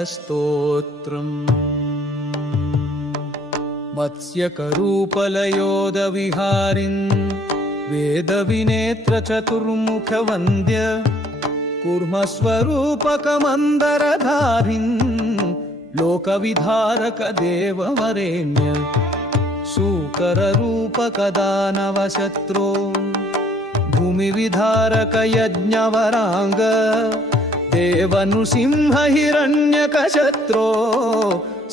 अदशैष्ठस्तोत्रम् मत्स्यकरूपलयोदविहारिन् वेदविनेत्रचतुर्मुखवन्द्य कूर्मस्वरूपकमन्दरधारिन् लोकविधारकदेववरेण्य सूकररूपकदानवशत्रो भूमिविधारकयज्ञवराङ्ग देवनृसिंहहिरण्यकशत्रो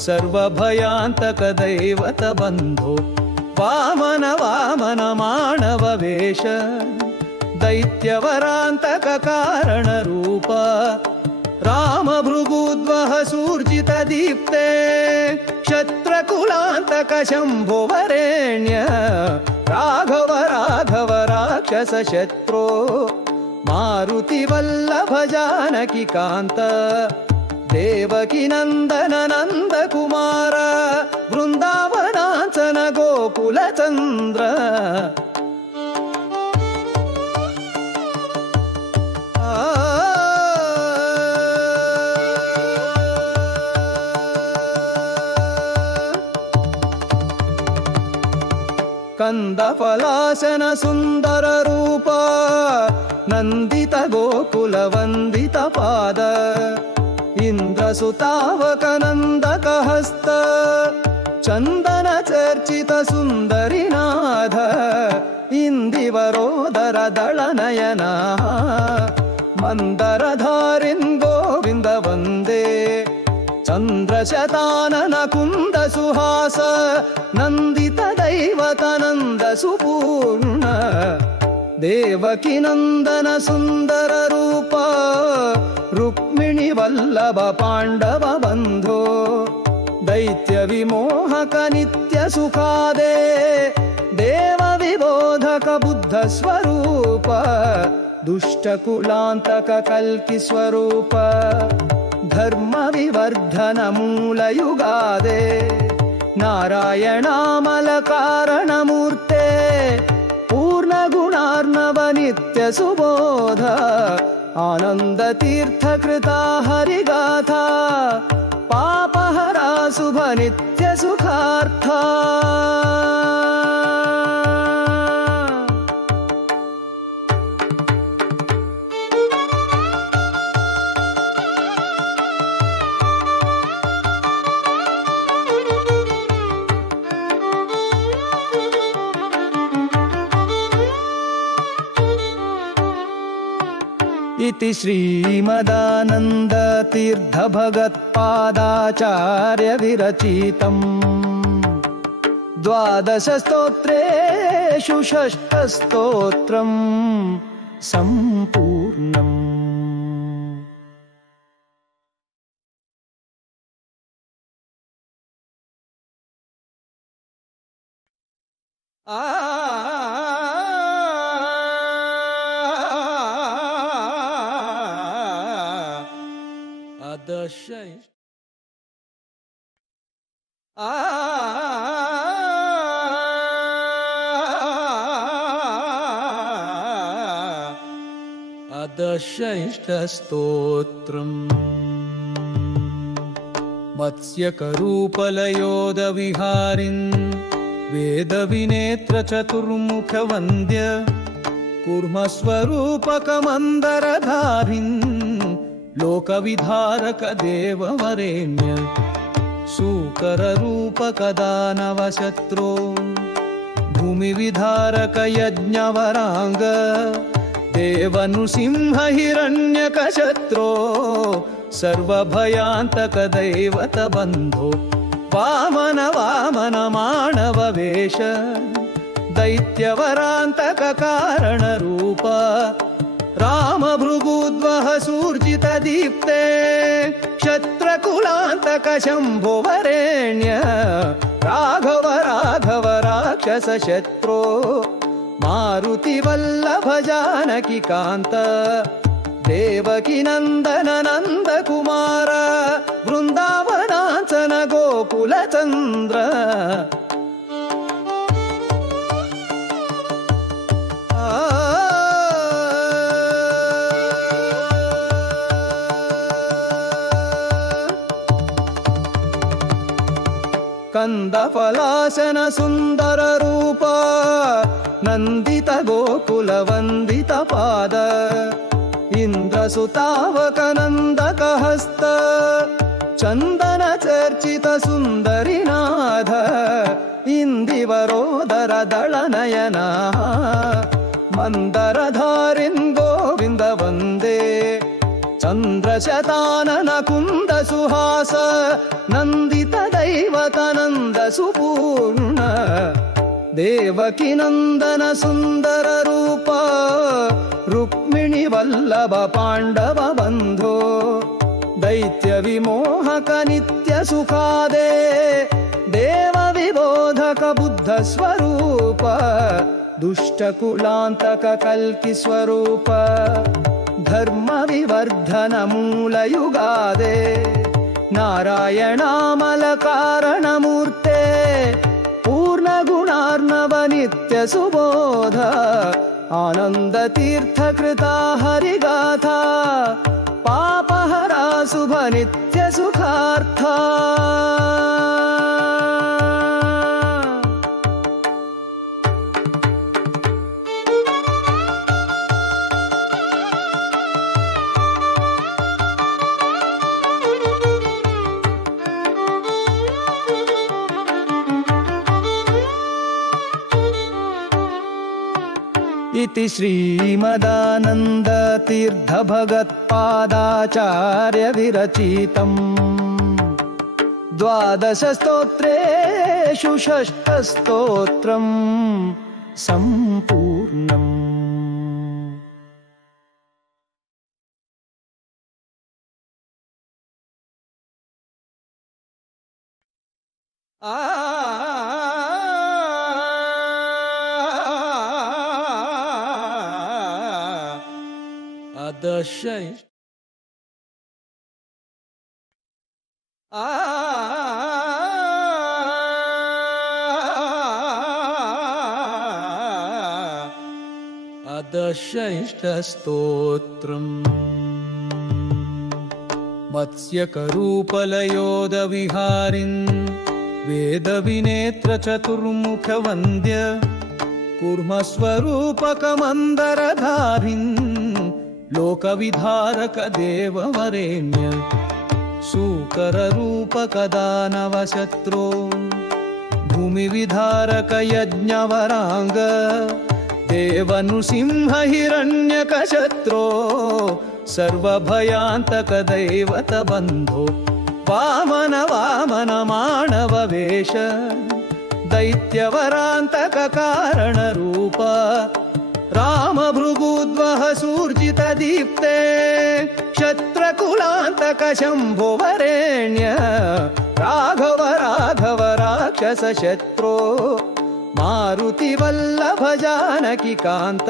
सर्वभयान्तकदैवतबन्धो वामन वामन माणववेश दैत्यवरान्तककारणरूप रामभृगुद्वह सूर्जितदीप्ते क्षत्रकुलान्तकशम्भुवरेण्य राघव राघव राक्षसशत्रो मारुतिवल्लभ जानकीकान्त देवकी नन्दन नन्दकुमार वृन्दावनाचन गोकुलचन्द्र कंदफलासन सुंदर रूप नंदित गोकुल वंदित पाद इंद्रसुतावक नंदक हस्त चंदन चर्चित सुंदरीनाथ इंदिवरोदर दल नयना मंदरधारिन् गोविंद वंदे चंद्रशतानन कुंद सुहास नंदित दैवत नंद सुपूर्ण देवकी नंदन सुंदर रूप रुक्मिणी वल्लभ पांडव बंधो दैत्य विमोहक नित्य सुखादे देव विबोधक बुद्ध स्वरूप दुष्ट कुलांतक कल्कि स्वरूप धर्म विवर्धन मूल युगादे नारायणामल कारणमूर्ते पूर्ण गुणार्णव नित्य सुबोध आनंद तीर्थ कृता हरिगाथा पापहरा शुभ नित्य सुखार्था इति श्रीमदानंद तीर्थ भगत्पादाचार्य विरचितम् द्वादश स्तोत्रेषु षष्ठ स्तोत्रम् सम्पूर्णम्। अदशैष्ठस्तोत्रम् मत्स्यकरूपलयोदविहारिन् वेदविनेत्रचतुर्मुखवन्द्य कूर्मस्वरूपकमन्दरधारिन् लोकविधारक देववरेण्य सूकररूपकदानवशत्रो भूमिविधारक यज्ञवराङ्ग देवनृसिंहहिरण्यकशत्रो सर्वभयान्तकदैवतबन्धो वामन वामन माणववेश दैत्यवरान्तककारणरूप रामभृगुद्वह सूर्जितदीप्ते क्षत्रकुलान्तक शम्भुवरेण्य राघव राघव राक्षसशत्रो मारुतिवल्लभ जानकीकान्त देवकी नन्दन नन्दकुमार वृन्दावनाचन गोकुलचन्द्र ಕಂದಫಲಾಸನ ಸುಂದರ ರೂಪ ನಂದಿತ ಗೋಕುಲ ವಂದಿತ ಪಾದ ಇಂದ್ರಸುತಾವಕ ನಂದಕ ಹಸ್ತ ಚಂದನ ಚರ್ಚಿತ ಸುಂದರಿನಾಥ ಇಂದಿವರೋದರ ದಳನಯನ ಮಂದರಧಾರಿನ್ ಗೋವಿಂದ ವಂದೇ ಚಂದ್ರಶತಾನನ ಕುಂದ ಸುಹಾಸ ನಂದಿತ ದೈವತ ನಂದ ಸುಪೂರ್ಣ ದೇವಕಿ ನಂದನ ಸುಂದರ ರೂಪ ರುಕ್ಮಿಣಿ ವಲ್ಲಭ ಪಾಂಡವ ಬಂಧೋ ದೈತ್ಯ ವಿಮೋಹಕ ನಿತ್ಯ ಸುಖಾದೇ ದೇವ ವಿಬೋಧಕ ಬುದ್ಧ ಸ್ವರೂಪ ದುಷ್ಟ ಕುಲಾಂತಕ ಕಲ್ಕಿ ಸ್ವರೂಪ ಧರ್ಮ ವಿವರ್ಧನ ಮೂಲ ಯುಗಾದೆ ನಾರಾಯಣಾಮಲ ಕಾರಣ ಮೂರ್ತೆ ಪೂರ್ಣ ಗುಣಾರ್ಣವ ನಿತ್ಯ ಸುಬೋಧ ಆನಂದ ತೀರ್ಥ ಕೃತ ಹರಿಗಾಥಾ ಪಾಪಹರ ಶುಭ ನಿತ್ಯ ಸುಖಾರ್ಥ इति श्रीमदानंद तीर्थ भगत्पादाचार्य विरचितम् 12 स्तोत्रेषु 6 स्तोत्रम् सम्पूर्णम्। अदशैष्टस्तोत्रम् मत्स्यकरूपलयोदविहारिन् वेदविनेत्र चतुर्मुखवन्द्य कूर्मस्वरूपकमन्दरधारिन् लोकविधारक देववरेण्य सूकररूपक दानवशत्रो भूमिविधारक यज्ञवरांग देवनृसिंह हिरण्यकशत्रो सर्वभयान्तक दैवत बन्धो वामन वामन मानव वेश दैत्यवरान्तक कारण रूप राम भृगुद्वह सूर्जित दीप्ते क्षत्रकुलान्तक शम्भो वरेण्य राघव राघव राक्षस शत्रो मारुति वल्लभ जानकी कांत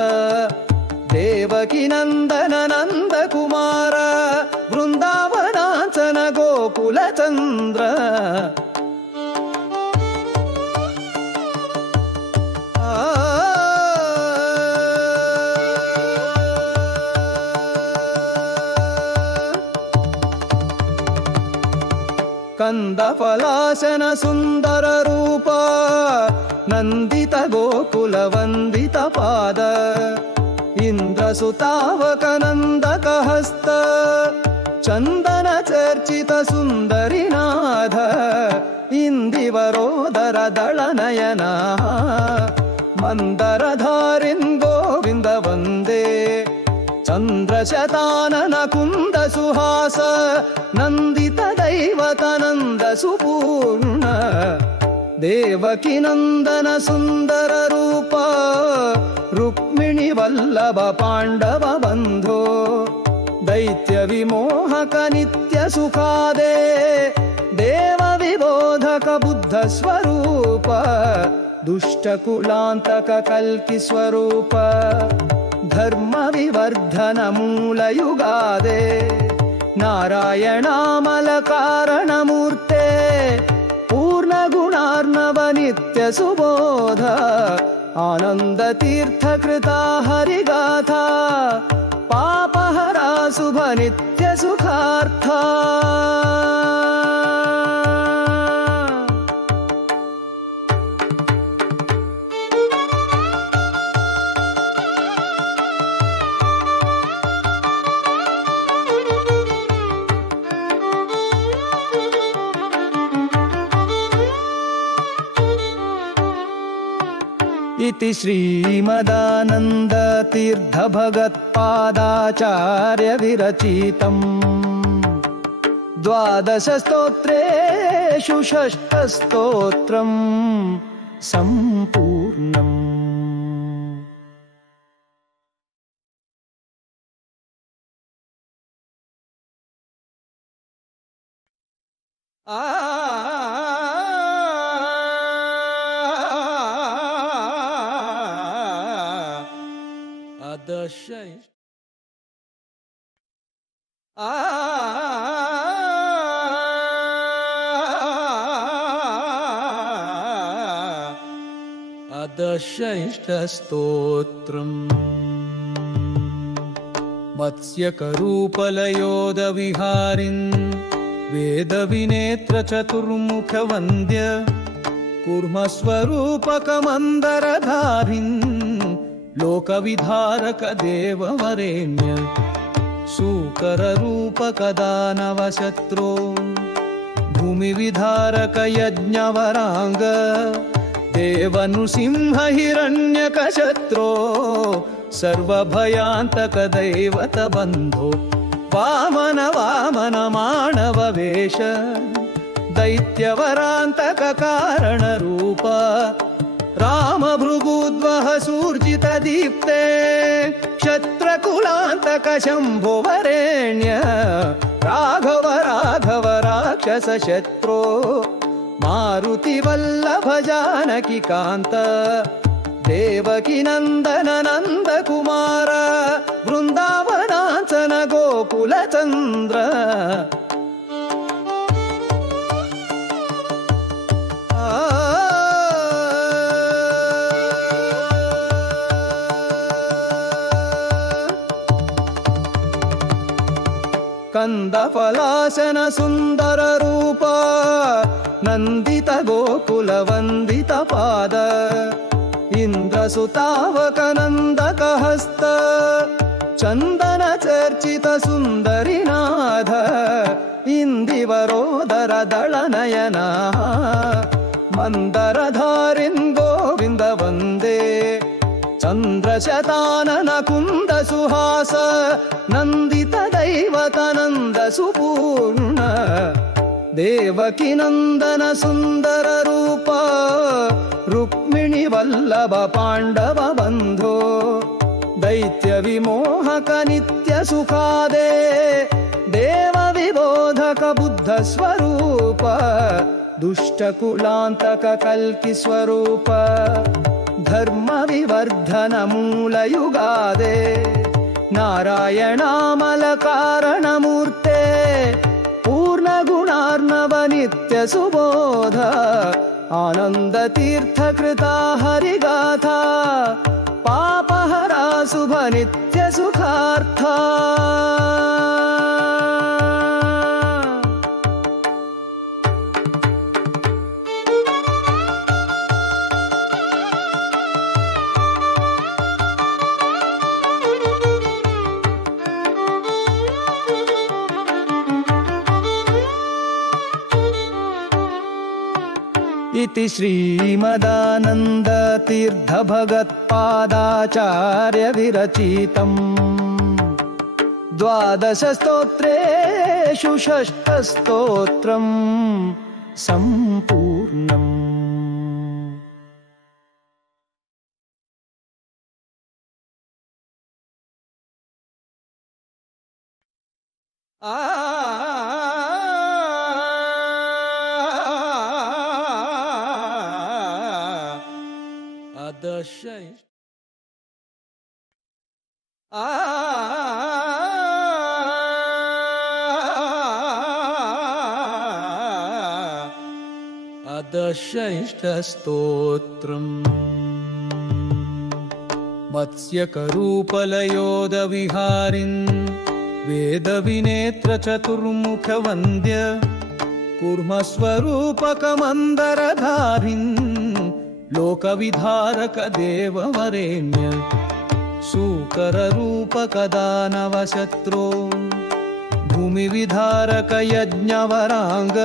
देवकी नंदन नंद कुमार वृंदावनांचन गोकुल चंद्र कंदफलासन सुंदर रूप नंदित गोकुल वंदित पाद इंद्रसुतावक नंदक हस्त चंदन चर्चित सुंदरिनाथ इंदिवरोदर दळनयन मंदरधारिन् गोविंद वंदे चंद्रशतानन कुंद सुहास नंदित दैवत नंद सुपूर्ण देवकी नंदन सुंदर रूप रुक्मिणी वल्लभ पांडव बंधो दैत्य विमोहक नित्य सुखादे देव विबोधक बुद्ध स्वरूप दुष्ट कुलांतक कल्कि स्वरूप धर्म विवर्धन मूल युगादे नारायणामल कारण मूर्ते पूर्ण गुणार्णव नित्य सुबोध आनंद तीर्थ कृता हरिगाथा पापहरा शुभ नित्य सुखार्था इति श्रीमदानन्दतीर्थभगवत्पादाचार्यविरचितम् 12 स्तोत्रेषु 6 स्तोत्रम् सम्पूर्णम्। अदशैष्टस्तोत्रम् मत्स्यकरूपलयोदविहारिन् वेदविनेत्रचतुर्मुखवन्द्य कूर्मस्वरूपकमन्दरधारिन् लोकविधारकदेववरेण्य सूकररूपकदानवशत्रो भूमिविधारकयज्ञवराङ्ग देवनृसिंहहिरण्यकशत्रो सर्वभयान्तकदैवतबन्धो वामन वामन मानववेश दैत्यवरान्तककारणरूप रामभृगूद्वह सूर्जितदीप्ते क्षत्रकुलान्तकशम्भुवरेण्य राघव राघव राक्षसशत्रो मारुतिवल्लभ जानकीकान्त देवकी नन्दन नन्दकुमार वृन्दावनाचन गोकुलचन्द्र कंदफलासन सुंदर रूप नंदित गोकुल वंदित पाद इंद्रसुतावक नंदक हस्त चंदन चर्चित सुंदरीनाथ इंदिवरोदर दल नयना मंदरधारिन् गोविंद वंदे चंद्रशतानन कुंद सुहास नंदित दैवत नंद सुपूर्ण देवकी नंदन सुंदर रूप रुक्मिणी वल्लभ पांडव बंधो दैत्य विमोहक नित्य सुखादे देव विबोधक बुद्ध स्वरूप दुष्ट कुलांतक कल्कि स्वरूप धर्म विवर्धन मूल युगादे नारायणामल कारणमूर्ते पूर्ण गुणार्णव नित्य सुबोध आनंद तीर्थ कृता हरिगाथा पापहरा शुभ नित्य सुखार्था इति श्रीमदानन्दतीर्थभगवत्पादाचार्यविरचितम् 12 स्तोत्रेषु 6 स्तोत्रम् सम्पूर्णम्। अदशैष्टस्तोत्रम् मत्स्यकरूपलयोदविहारिन् वेदविनेत्रचतुर्मुखवन्द्य कूर्मस्वरूपकमन्दरधारिन् लोकविधारक देववरेण्य सूकररूपकदानवशत्रो भूमिविधारक यज्ञवराङ्ग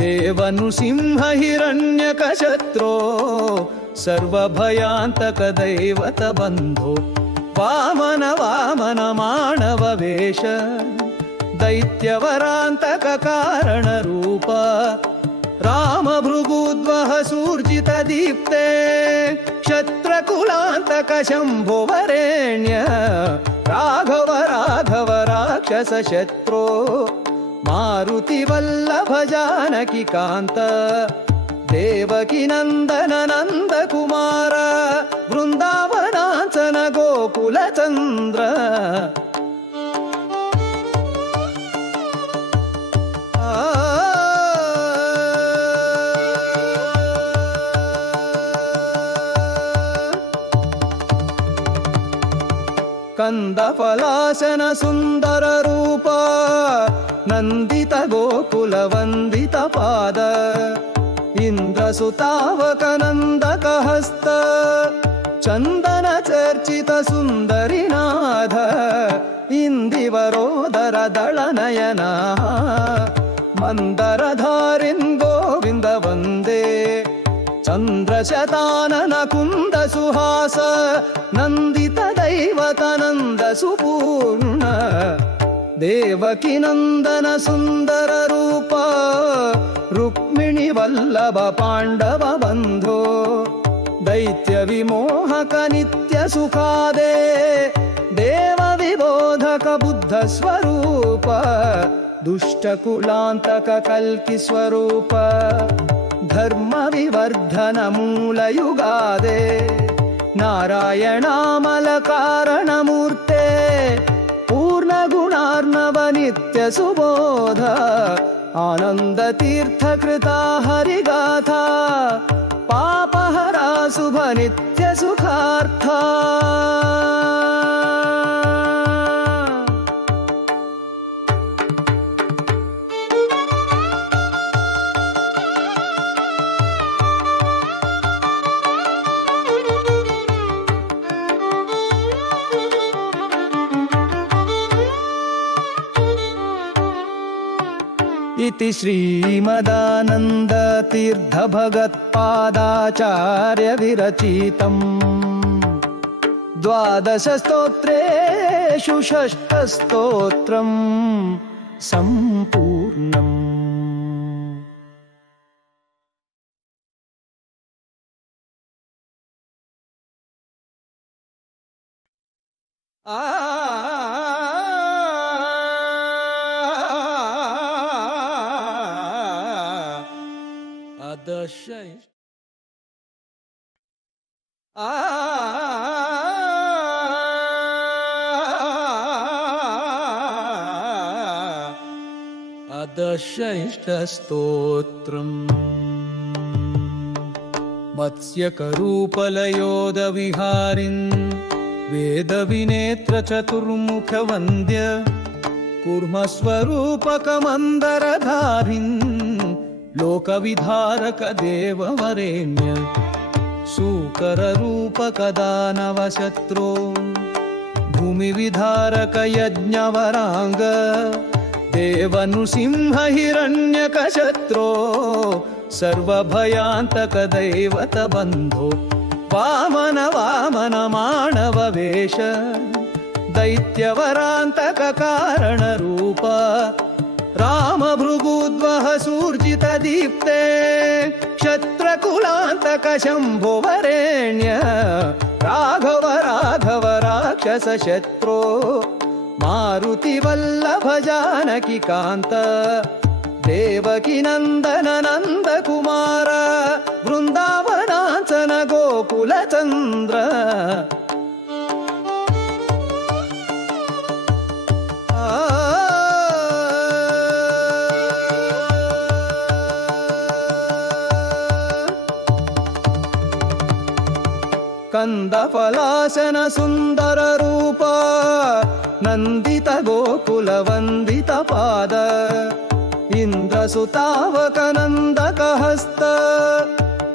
देवनृसिंह हिरण्यकशत्रो सर्वभयांतक दैवत बन्धो वामन वामन मानव वेश दैत्यवरान्तक कारण रूप राम भृगुद्वह सूर्जित दीप्ते क्षत्रकुलान्तक शम्भो वरेण्य राघव राघव राक्षस शत्रो मारुति वल्लभ जानकी कांत देवकी नंदन नंद कुमार वृंदावनांचन गोकुल चंद्र कंद फलासन सुंदर रूप नंदित गोकुल वंदित पाद इंद्रसुतावक नंदक हस्त चंदन चर्चित सुंदरी नाथ इंदिवरोदर दल नयना मंदर धारिन् गोविंद वंदे चंद्रशतानन कुंद सुहास नंदित दैवत नंद सुपूर्ण देवकी नंदन सुंदर रूप रुक्मिणी वल्लभ पांडव बंधो दैत्य विमोहक नित्य सुखादे देव विबोधक बुद्ध स्वरूप दुष्ट कुलांतक कल्कि स्वरूप धर्म विवर्धन मूल युगादे नारायणामल कारण मूर्ते पूर्ण गुणार्णव नित्य सुबोध आनंद तीर्थ कृता हरिगाथा पापहरा शुभ नित्य सुखार्था इति श्रीमदानंद तीर्थ भगत्पादाचार्य विरचितम् 12 स्तोत्रेषु 6 स्तोत्रम् सम्पूर्णम्। अदशैष्टस्तोत्रम् मत्स्यकरूपलयोदविहारिन् वेदविनेत्र चतुर्मुखवन्द्य कूर्मस्वरूपकमन्दरधारिन् लोकविधारक देववरेण्य सूकररूपक दानवशत्रो भूमिविधारक यज्ञवरांग देवनृसिंह हिरण्यकशत्रो सर्वभयांतक दैवत बन्धो वामन वामन मानव वेश दैत्यवरान्तक कारण रूप राम भृगुद्वह सूर्जित दीप्ते क्षत्रकुलान्तक शम्भो वरेण्य राघव राघव राक्षस शत्रो मारुति वल्लभ जानकी कांत देवकी नंदन नंद कुमार वृंदावनांचन गोकुल चंद्र कंद फलासन सुंदर रूप नंदित गोकुल वंदित पाद इंद्रसुतावक नंदक हस्त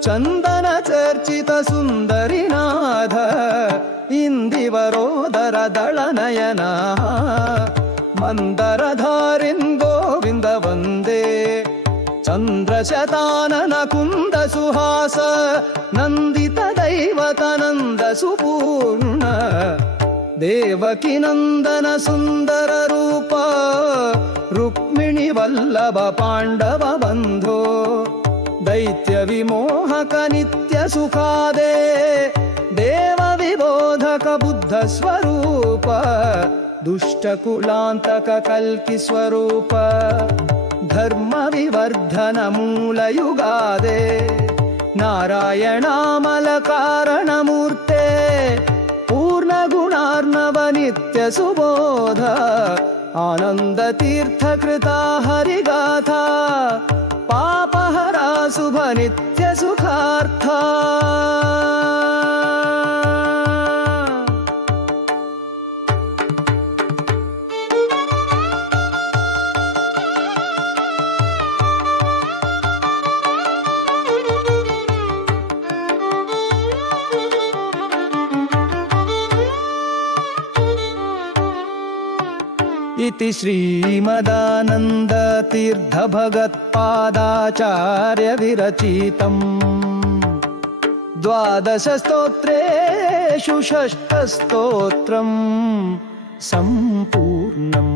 चंदन चर्चित सुंदरी नाथ इंदिवरोदर दल नयना मंदर धारिन् गोविंद वंदे चंद्र चन्द्रशतानन कुन्द सुहास नन्दित दैवत नन्द सुपूर्ण देवकी नन्दन सुन्दर रूप रुक्मिणी वल्लभ पाण्डव बन्धो दैत्य विमोहक नित्य सुखादे देव विबोधक बुद्ध स्वरूप दुष्ट कुलान्तक कल्कि स्वरूप धर्म विवर्धन मूल युगादे नारायणामल कारणमूर्ते पूर्ण गुणार्णव नित्य सुबोध आनंद तीर्थ कृता हरिगाथा पापहरा शुभ नित्य सुखार्था इति श्रीमदानंद तीर्थ भगत्पादाचार्य विरचितम् 12 स्तोत्रेषु 6 स्तोत्रम् सम्पूर्णम्।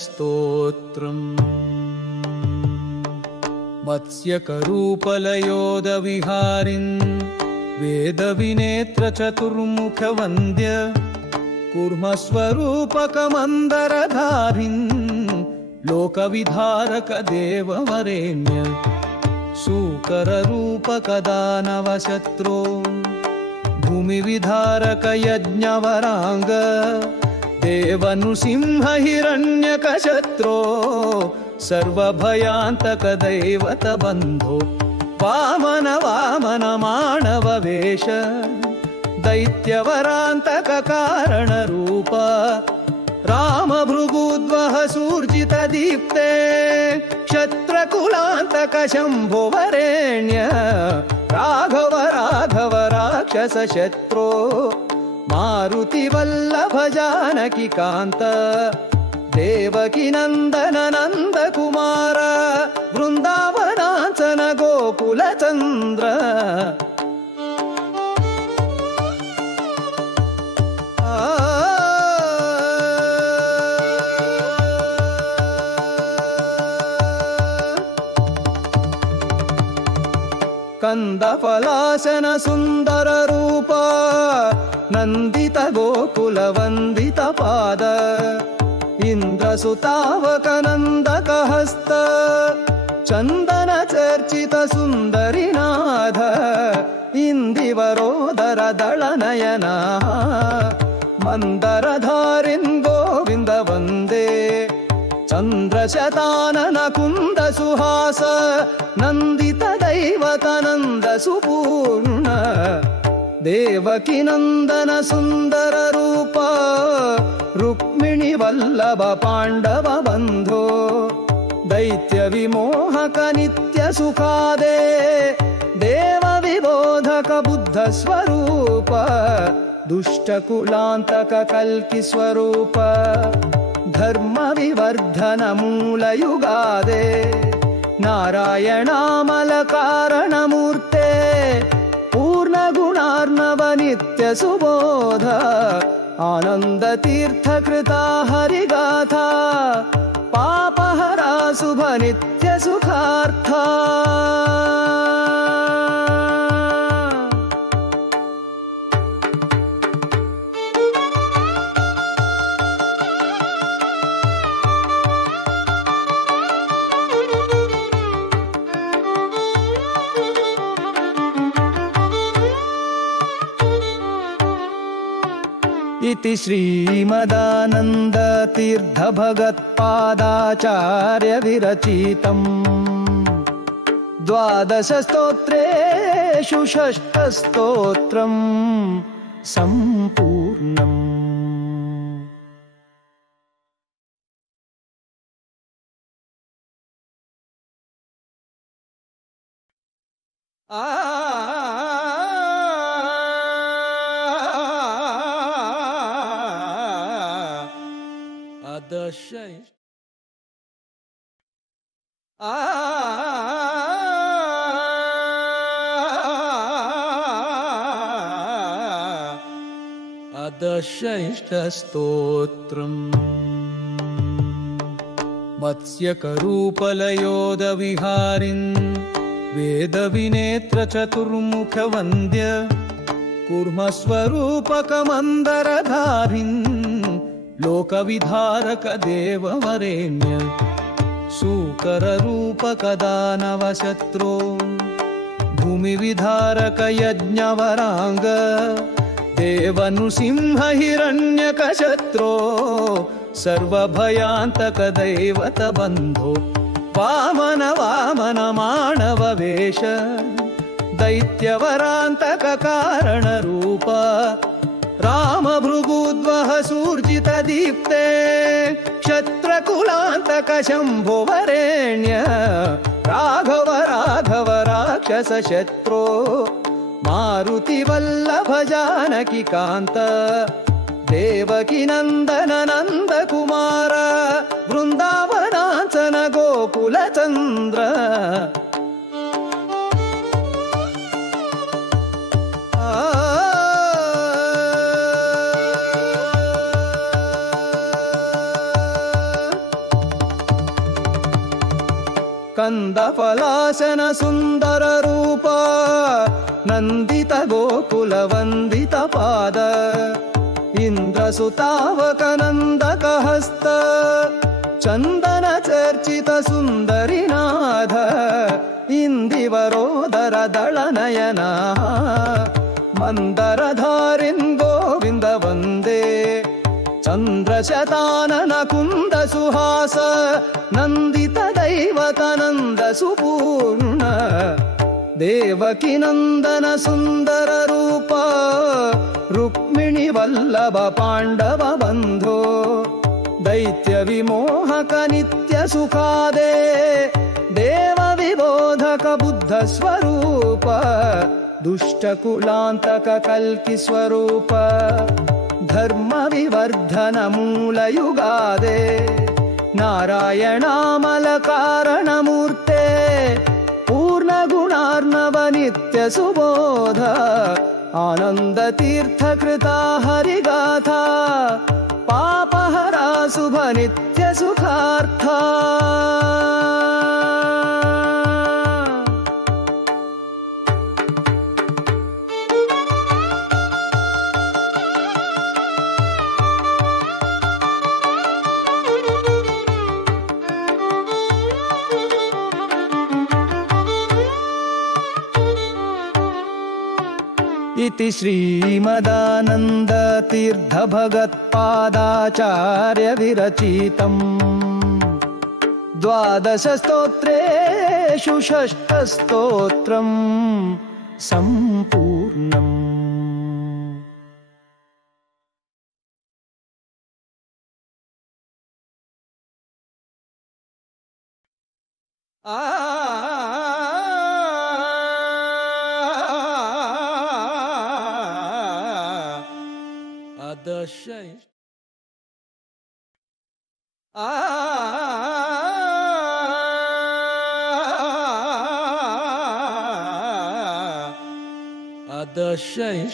स्तोत्रम् मत्स्यकरूपलयोदविहारिन् वेदविनेत्र चतुर्मुख वन्द्य कूर्मस्वरूपकमन्दरधारिन् लोकविधारक देववरेण्य सूकररूपक दानवशत्रो भूमिविधारक यज्ञवरांग देवनृसिंह हिरण्यकशत्रो सर्वभयान्तक दैवत बन्धो वामन वामन मानव वेश दैत्यवरान्तक कारण रूप राम भृगुद्वह सूर्जित दीप्ते क्षत्रकुलान्तक शम्भो वरेण्य राघव राघव राक्षस शत्रो मारुति वल्लभ जानकी कांत देवकी नंदन नंद कुमार वृंदावनांचन गोकुल चंद्र कंद फलासन सुंदर रूप नंदित गोकुल वंदित पाद इंद्रसुतावक नंदक हस्त चंदन चर्चित सुंदरी नाथ इंदिवरोदर दल नयना मंदरधारिन् गोविंद वंदे चंद्रशतानन कुंद सुहास नंदित दैवत नंद सुपूर्ण देवकी नंदन सुंदर रूप रुक्मिणी वल्लभ पाण्डव बंधो दैत्य विमोहक नित्य सुखादे देव विबोधक बुद्ध स्वरूप दुष्ट कुलान्तक कल्कि स्वरूप धर्म विवर्धन मूल युगादे नारायणामल कारणमूर्ते पूर्ण गुणार्णव नित्य सुबोध आनंद तीर्थ कृता हरिगाथा पापहरा शुभ नित्य सुखार्था इति श्रीमदानंद तीर्थ भगत्पादाचार्य विरचितम् द्वादश स्तोत्रेषु षष्ठस्तोत्रम् सम्पूर्णम्। अदशैष्ठस्तोत्रम्। मत्स्यकरूपलयोदविहारिन् वेदविनेत्र चतुर्मुखवन्द्य कूर्मस्वरूपकमन्दरधारिन् लोकविधारक देववरेण्य सूकररूपकदानवशत्रो भूमिविधारक यज्ञवरांग देवनृसिंह हिरण्यकशत्रो सर्वभयान्तक दैवत बन्धो वामन वामन मानववेश दैत्यवरान्तक कारणरूप रामभृगुद्वह सूर्जित दीप्ते क्षत्रकुलान्तक शम्भो वरेण्य राघव राघव राक्षस शत्रो मारुति वल्लभ जानकी कान्त देवकी नन्दन नन्द कुमार वृन्दावनाचन गोकुल चन्द्र कंदफलासन सुंदर रूप नंदित गोकुल वंदित पाद इंद्रसुतावक नंदक हस्त चंदन चर्चित सुंदरीनाथ इंदिवरोदर दल नयना मंदरधारिन् गोविंद वंदे चंद्रशतानन कुंद सुहास नंदित दैवत नंद सुपूर्ण देवकी नंदन सुंदर रूप रुक्मिणी वल्लभ पांडव बंधो दैत्य विमोहक नित्य सुखादे देव विबोधक बुद्ध स्वरूप दुष्ट कुलांतक कल्कि स्वरूप धर्म विवर्धन मूल युगादे नारायणामल कारणमूर्ते पूर्ण गुणार्णव नित्य सुबोध आनंद तीर्थ कृता हरिगाथा पापहरा शुभ नित्य सुखार्था इति श्रीमदानंद तीर्थ भगत्पादाचार्य विरचितम् द्वादश स्तोत्रेषु षष्ठस्तोत्रम् सम्पूर्णम्।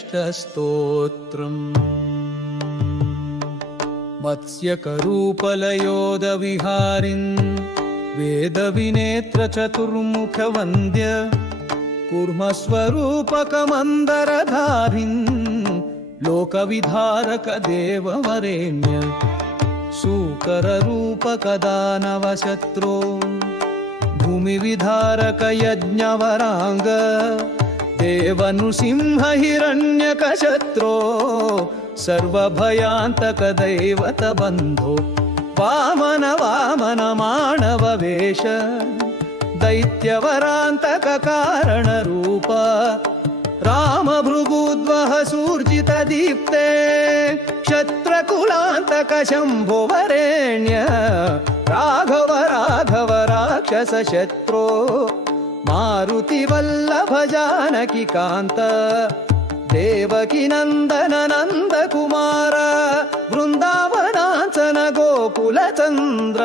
अदशैष्ठस्तोत्रम्। मत्स्यकरूपलयोदविहारिन् वेदविनेत्र चतुर्मुखवन्द्य कूर्मस्वरूपकमन्दरधारिन् लोकविधारक देववरेण्य सूकररूपकदानवशत्रो भूमिविधारक यज्ञवरांग देवनृसिंह हिरण्यकशत्रो सर्वभयान्तक दैवत बन्धो वामन वामन मानववेश दैत्यवरान्तक कारणरूप रामभृगुद्वह सूर्जितदीप्ते क्षत्रकुलान्तक शम्भो वरेण्य राघव राघव राक्षसशत्रो मारुतिवल्लभ जानकीकान्त देवकी नन्दन नन्दकुमार वृन्दावनाचन गोकुलचन्द्र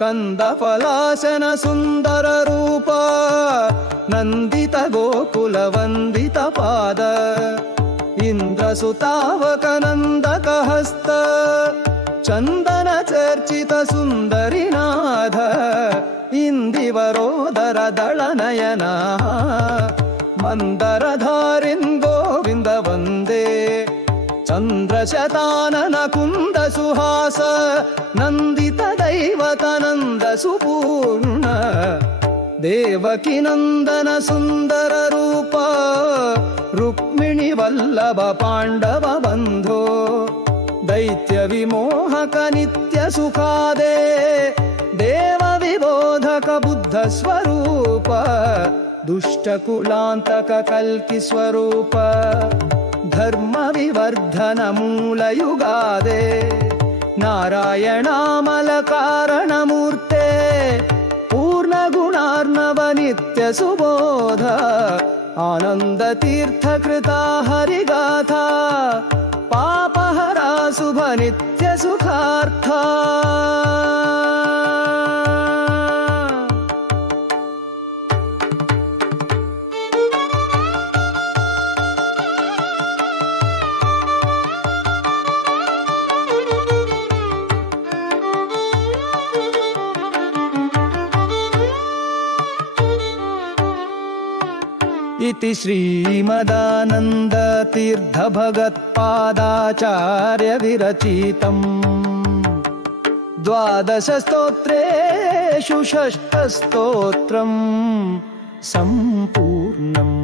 कंदफलासन सुंदर रूप नंदित गोकुल वंदित पाद इंद्रसुतावक नंदक हस्त चंदन चर्चित सुंदरीनाथ इंदिवरोदर दल नयना मंदरधारिन् गोविंद वंदे चंद्रशतानन कुंद सुहास नंदित दैवत नंद सुपूर्ण देवकी नंदन सुंदर रूप रुक्मिणी वल्लभ पांडव बंधो दैत्य विमोहक नित्य सुखादे देव विबोधक बुद्ध स्वरूप दुष्ट कुलांतक कल्कि स्वरूप धर्म विवर्धन मूल युगादे नारायणामल कारण मूर्ते पूर्ण गुणार्णव नित्य सुबोध आनंद तीर्थ कृता हरिगाथा पापहरा शुभ नित्य सुखार्था इति श्रीमदानंद तीर्थ भगत्पादाचार्य विरचितम् 12 स्तोत्रेषु 6 स्तोत्रम् सम्पूर्णम्।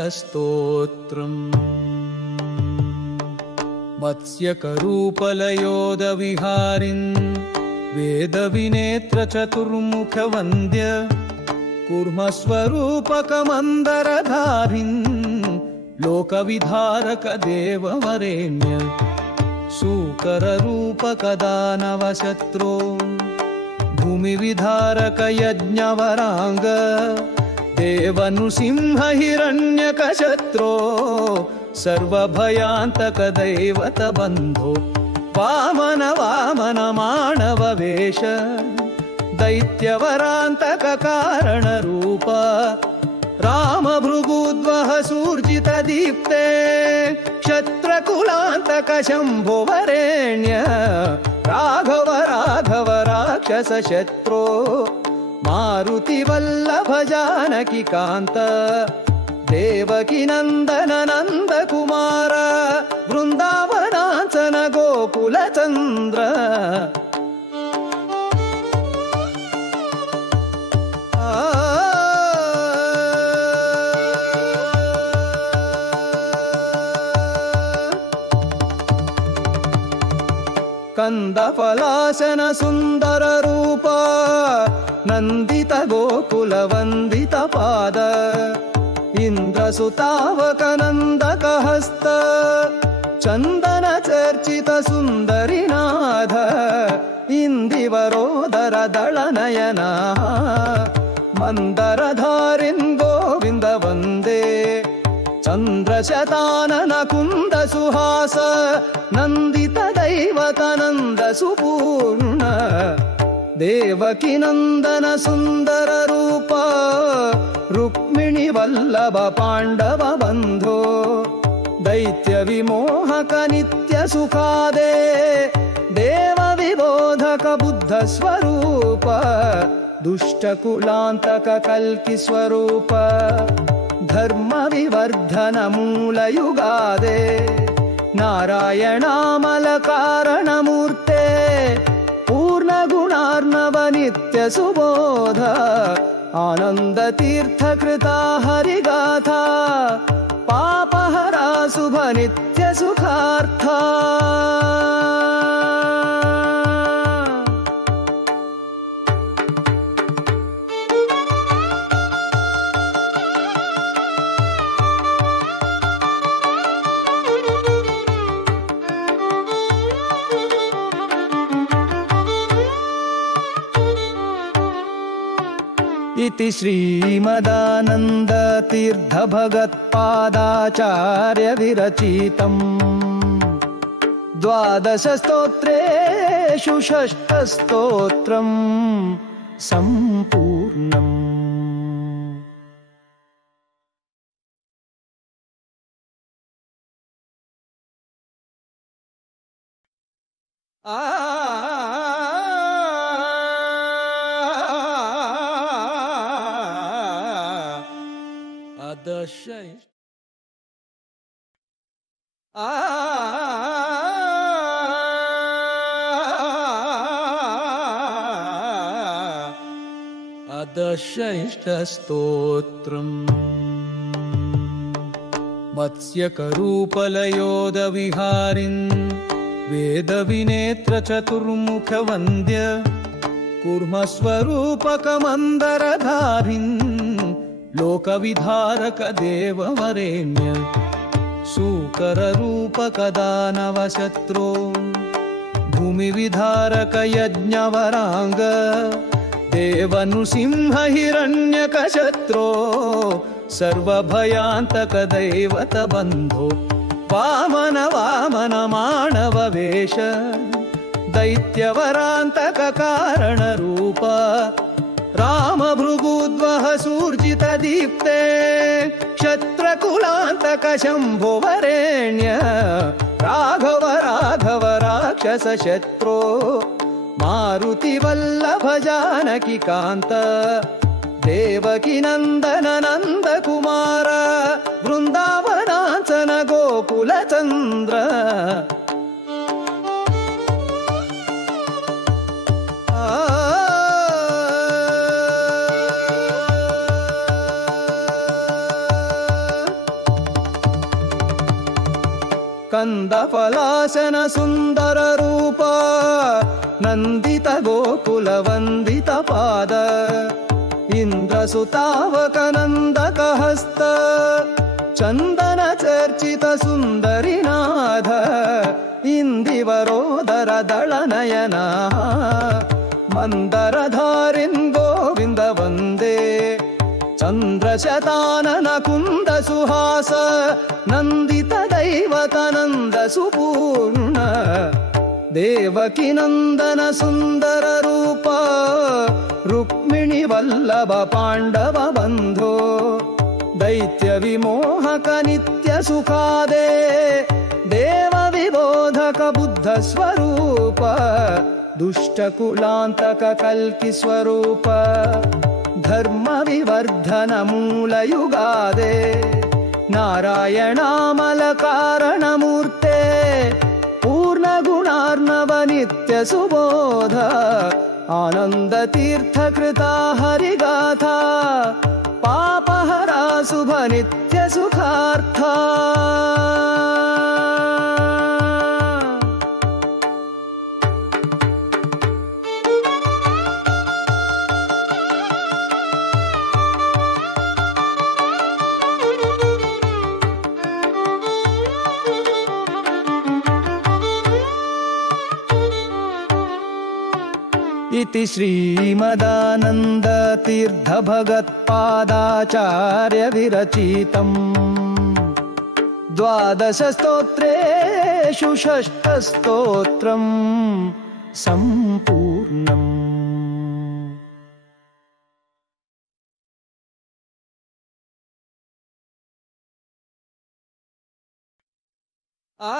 अदशैष्टस्तोत्रम् मत्स्यकरूपलयोदविहारिन् वेदविनेत्र चतुर्मुखवन्द्य कूर्मस्वरूपकमन्दरधारिन् लोकविधारक देववरेण्य सूकररूपक दानवशत्रो भूमिविधारक यज्ञवरांग देवनृसिंह हिरण्यकशत्रो सर्वभयान्तक दैवत बन्धो वामन वामन मानव वेश दैत्यवरान्तक कारणरूप रामभृगुद्वह सूर्जितदीप्ते क्षत्रकुलान्तक शम्भो वरेण्य राघव राघव राक्षसशत्रो मारुतिवल्लभ जानकीकान्त देवकी नन्दन नन्दकुमार वृन्दावनाचन गोकुलचन्द्र कंदफलासन सुंदर रूप नंदित गोकुल वंदित पाद इंद्रसुतावक नंदक हस्त चंदन चर्चित सुंदरीनाथ इंदिवरोदर दल नयना मंदरधारिन् गोविंद वंदे चंद्रशतानन कुंद सुहास नंदित दैवत नंद सुपूर्ण देवकी नंदन सुंदर रूप रुक्मिणी वल्लभ पाण्डव बन्धो दैत्य विमोहक नित्य सुखादे देव विबोधक बुद्ध स्वरूप दुष्ट कुलांतक कल्कि स्वरूप धर्म विवर्धन मूल युगादे नारायणामल कारण मूर्ते पूर्ण गुणार्णव नित्य सुबोध आनंद तीर्थ कृता हरिगाथा पापहरा शुभ नित्य सुखार्था इति श्रीमदानंद तीर्थ भगत्पादाचार्य विरचितम् 12 स्तोत्रेषु 6 स्तोत्रम् सम्पूर्णम्। अदशैष्टस्तोत्रम् मत्स्यकरूपलयोदविहारिन् वेदविनेत्र चतुर्मुखवन्द्य कूर्मस्वरूपकमन्दरधारिन् लोकविधारक देववरेण्य सूकररूपक दानवशत्रो भूमिविधारक यज्ञवरांग देवनृसिंह हिरण्यकशत्रो सर्वभयान्तक दैवत बन्धो वामन वामन मानव वेश दैत्यवरान्तक कारण रूप राम भृगुद्वह सूर्जित दीप्ते क्षत्रकुलान्तक शम्भो वरेण्य राघव राघव राक्षस शत्रो मारुति वल्लभ जानकी कांत देवकी नंदन नंद कुमार वृंदावनांचन गोकुल चंद्र कंद फलासन सुंदर रूप नंदित गोकुल वंदित पाद इंद्रसुतावक नंदक हस्त चंदन चर्चित सुंदरीनाथ इंदिवरोदर दल नयना मंदरधारिन् गोविंद वंदे चंद्रशतानन कुंद सुहास नंदित दैवतनंद सुपूर्ण देवकी नंदन सुंदर रूप रुक्मिणी वल्लभ पाण्डव बंधो दैत्य विमोहक नित्य सुखादे देव विबोधक बुद्ध स्वरूप दुष्ट कुलांतक कल्कि स्वरूप धर्म विवर्धन मूल युगादे नारायणामल कारण मूर्ते पूर्ण गुणार्णव नित्य सुबोध आनंद तीर्थ कृता हरिगाथा पापहरा शुभ नित्य सुखार्था इति श्रीमदानंद तीर्थ भगत्पादाचार्य विरचितम् 12 स्तोत्रेषु 6 स्तोत्रम् सम्पूर्णम्। ಆ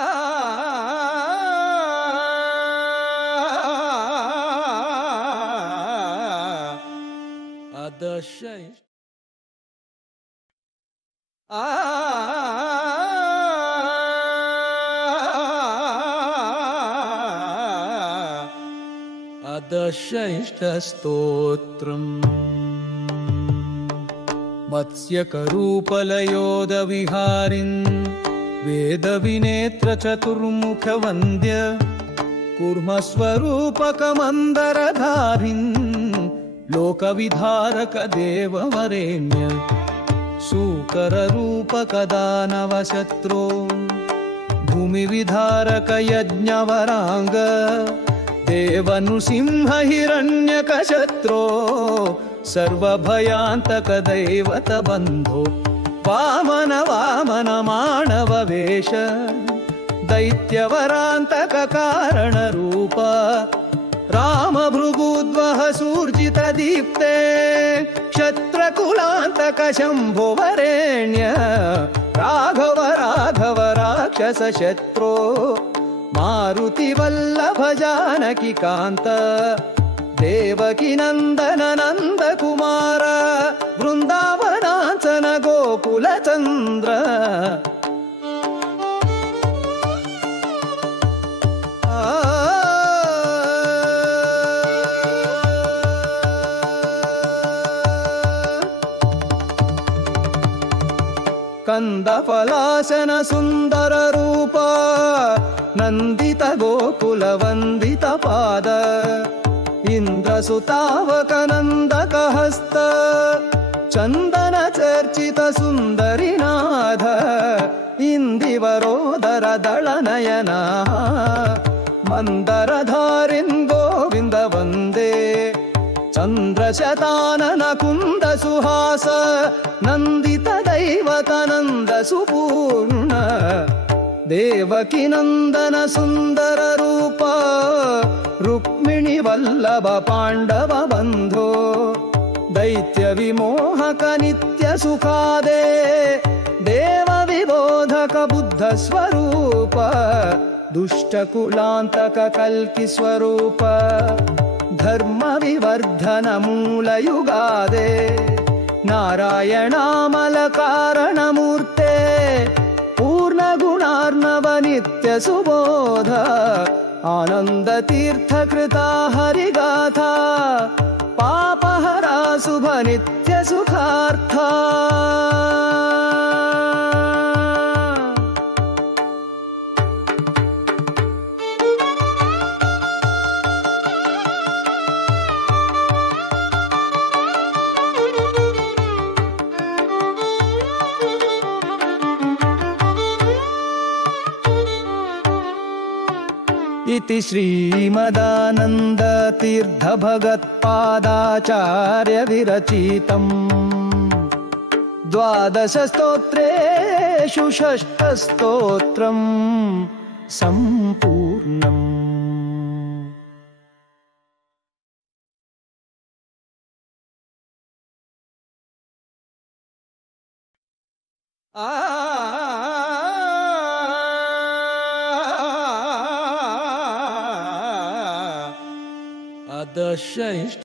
ಅದಶ ಆ ಅದಶೈಷ್ಟಸ್ತೋತ್ರಂ मत्स्यकरूपलयोदविहारिन् वेदविनेत्रचतुर्मुखवन्द्य कूर्मस्वरूपकमन्दरधारिन् लोकविधारकदेववरेण्य सूकररूपकदानवशत्रो भूमिविधारकयज्ञवराङ्ग देवनृसिंहहिरण्यकशत्रो सर्वभयान्तकदैवतबन्धो वामन वामन माणववेश दैत्यवरान्तककारणरूप रामभृगूद्वह सूर्जितदीप्ते क्षत्रकुलान्तकशम्भुवरेण्य राघव राघव राक्षसशत्रो मारुतिवल्लभ जानकिकान्त देवकी नन्दन नन्दकुमार वृन्दावनाचन गोकुलचन्द्र कंदफलासन सुंदर रूप नंदित गोकुल वंदित पाद इंद्रसुतावक नंदक हस्त चंदन चर्चित सुंदरीनाथ इंदिवरोदर दल नयना मंदरधारिन् गोविंद वंदे चंद्रशतानन कुंद सुहास नंदित दैवत नंद सुपूर्ण देवकी नंदन सुंदर रूप रुक्मिणी वल्लभ पांडव बंधो दैत्य विमोहक नित्य सुखादे देव विबोधक बुद्ध स्वरूप दुष्ट कुलांतक कल्कि स्वरूप धर्म विवर्धन मूल युगादे नारायणामल कारण मूर्ते पूर्ण गुणार्णव नित्य सुबोध आनंद तीर्थ कृता हरिगाथा पापहरा शुभ नित्य सुखार्था इति श्रीमदानंद तीर्थ भगत्पादाचार्य विरचितम् द्वादश स्तोत्रेषु षष्ठ स्तोत्रम् सम्पूर्णम्। दश